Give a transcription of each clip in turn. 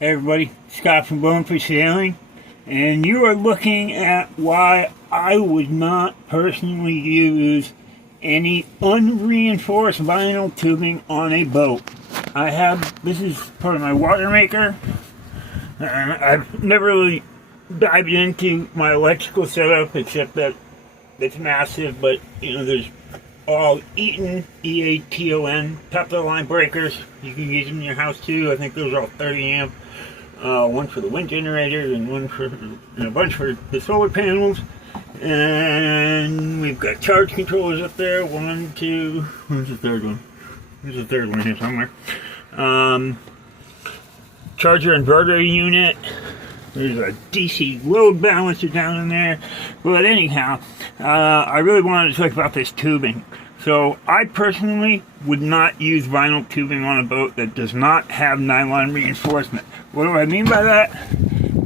Hey everybody, Scott from Bonefish Sailing, and you are looking at why I would not personally use any unreinforced vinyl tubing on a boat. This is part of my water maker. I've never really dived into my electrical setup, except that it's massive, but there's all Eaton, E-A-T-O-N, top of the line breakers. You can use them in your house too. I think those are all 30 amp. One for the wind generator and a bunch for the solar panels. And we've got charge controllers up there. One, two, where's the third one? There's the third one here somewhere. Charger inverter unit. There's a DC load balancer down in there. But anyhow, I really wanted to talk about this tubing. So I personally would not use vinyl tubing on a boat that does not have nylon reinforcement. What do I mean by that?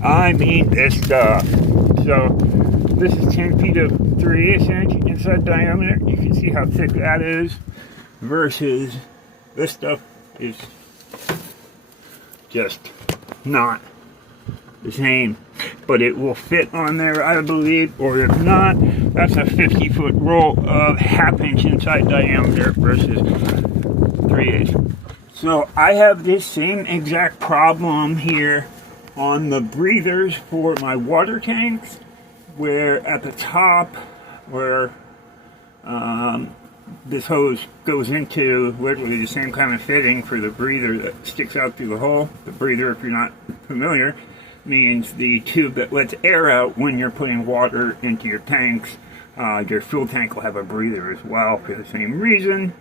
I mean this stuff. So this is 10 feet of 3/8 inch inside diameter. You can see how thick that is versus this stuff is just not the same, but it will fit on there, I believe, or if not, that's a 50-foot roll of 1/2 inch inside diameter versus 3/8. So I have this same exact problem here on the breathers for my water tanks, where at the top where this hose goes into, literally the same kind of fitting for the breather that sticks out through the hole. The breather, if you're not familiar, means the tube that lets air out when you're putting water into your tanks. Your fuel tank will have a breather as well for the same reason,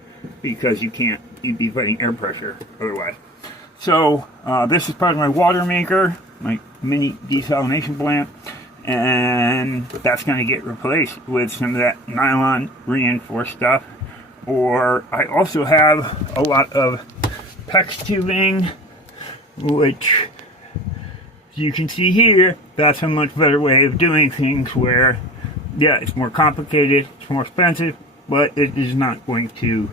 because you'd be fighting air pressure otherwise. So this is part of my water maker, my mini desalination plant, and that's going to get replaced with some of that nylon reinforced stuff. Or I also have a lot of PEX tubing, which you can see here, that's a much better way of doing things, where, yeah, it's more complicated, it's more expensive, but it is not going to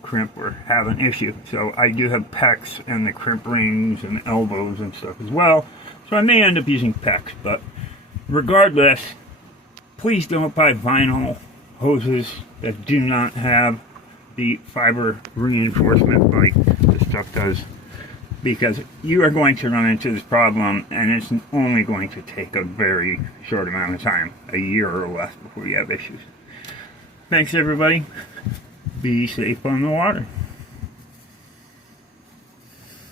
crimp or have an issue. So I do have PEX and the crimp rings and elbows and stuff as well. So I may end up using PEX, but regardless, please don't buy vinyl hoses that do not have the fiber reinforcement like this stuff does, because you are going to run into this problem, and it's only going to take a very short amount of time, a year or less, before you have issues. Thanks everybody. Be safe on the water.